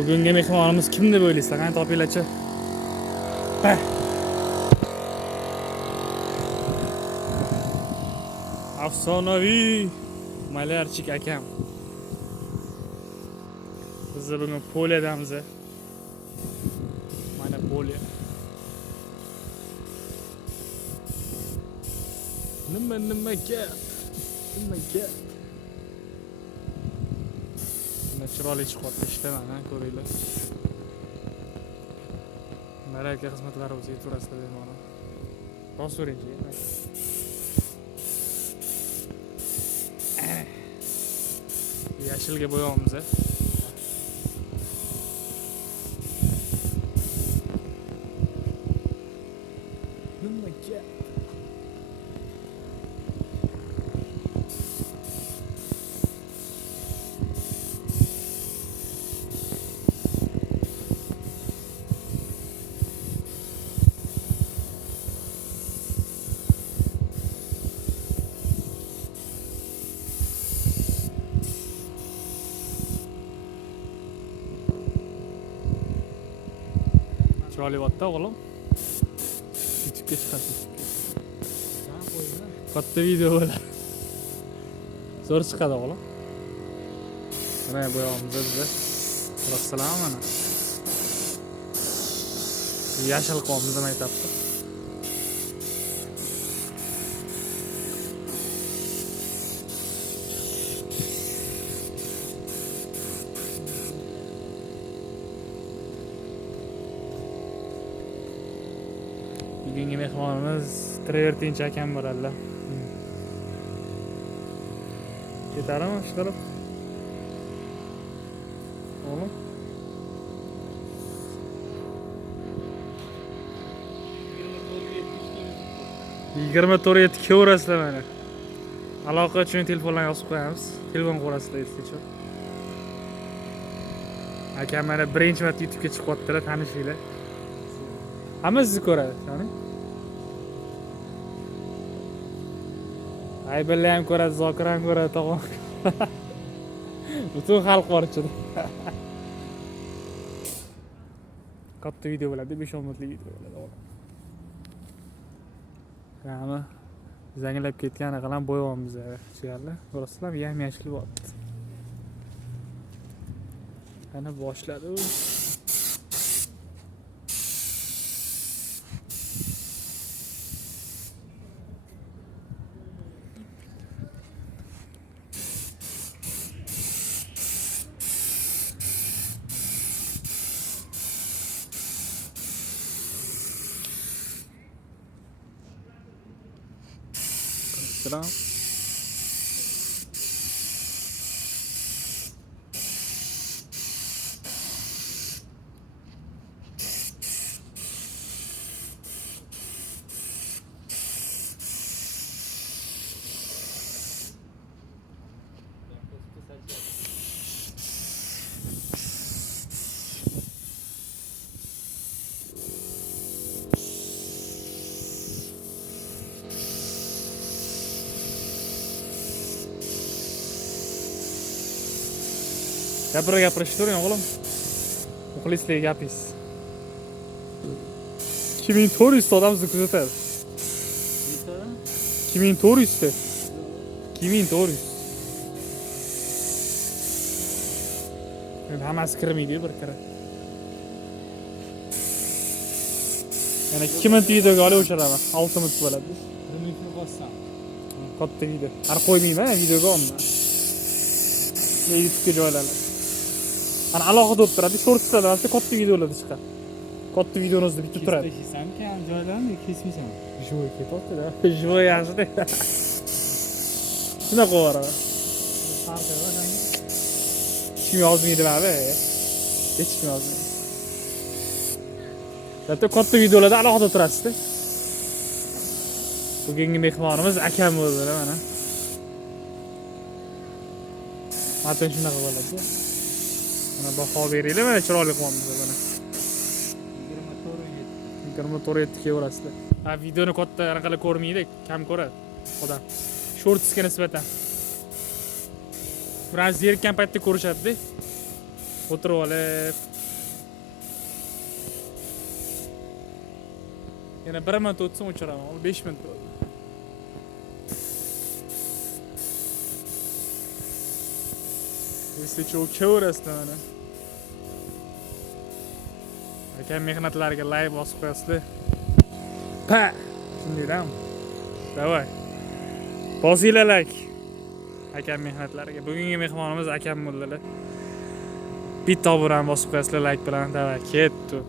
Bugungi mehmonimiz kim deb o'ylaysizlar? Qani topinglarchi. Afsonaviy Malyarchik akam. Biz bugun Poliyadamiz. Mana Poliya. Nima gap? Nima gap? Mana chiroyli chiqyapti ishlamani ko'ringlar. Malaka xizmatlari o'ziga turasida bemalol. Rost so'raychi. Yashilga bo'yayapmiz. Nima gap? Chiroyli bo'pti o'g'lim. YouTube'ga chiqasiz. Katta video bo'ladi. Zo'r chiqadi o'g'lim. Mana bo'yamiz bizda. Assalom mana. Yashil qolmiz deb aytibdi. Bugungi mehmonimiz Travertinchi akam bo'ladilar. Ketarmi ishqilib? O'g'lim. 24-7 kelaverasizlar mana. Aloqa uchun telefonlarni yozib qo'yamiz. Telefon qo'rasizlar esgacha. Akam mana birinchi marta YouTube'ga chiqyaptilar, tanishinglar. Hamma sizni ko'radi, ya'ni. Aybilla ham ko'radi, Zokir ham ko'radi, tog'am. Butun xalq bor ichida. Katta video bo'ladi, 5-10 minutlik video bo'ladi. Qani zanglab ketgan qalam bo'yayapmiz chigarlar. Ko'rasizlarmi? Yam-yashil bo'pti. Qani boshladi u. Selam. Gapirish turing o'g'lim. Muxlislarga gapingiz. 2400 odam sizni kuzatadi. 2400 ta. 2400. Endi hammasi kirmaydi bir kira. Yana 2000 videoga olib o'shiraman. 6 minut bo'ladi. 1 minutni bossam. Katta video. Har qo'ymayman, videoga olmayman. YouTube'ga joylanadi. Ana alohida bo'lib turadi, shortslarda emas, katta videolarda chiqadi. Katta videongizni bitib turadi. Kesmaysanmi, ham joylarni kesmaysanmi? Joy ketyapti-da. Joy yaxshi-da. Shunaqa qo'yaraman. Farqi bor sanki. Hech kim yozmaydi mana. Hech kim yozmaydi. Hatto katta videolarda alohida turasiz-da. Bugungi mehmonimiz akam bo'ldi mana. Mana shunaqa bo'ladi. Mana baho beringlar, mana chiroyli qilamiz mana. 24-7 kelaverasizlar. Ha, videoni katta anaqalar ko'rmaydi, kam ko'radi odam. Shortsga nisbatan. Biroz zerikkan paytda ko'rishadi-da. o'tirib olib. Yana 1 minut o'tsin o'chiraman. 5 minut bo'ldi. Если что, ko'rasizlar mana. Aka mehnatlariga like bosib qo'yasizlar. Pa! Shundaymi? Davay. Bosinglar like. Aka mehnatlariga. Bugungi mehmonimiz akam bo'ldilar. Bitta obuna bosib qo'yasizlar like bilan. Davay, ketdi.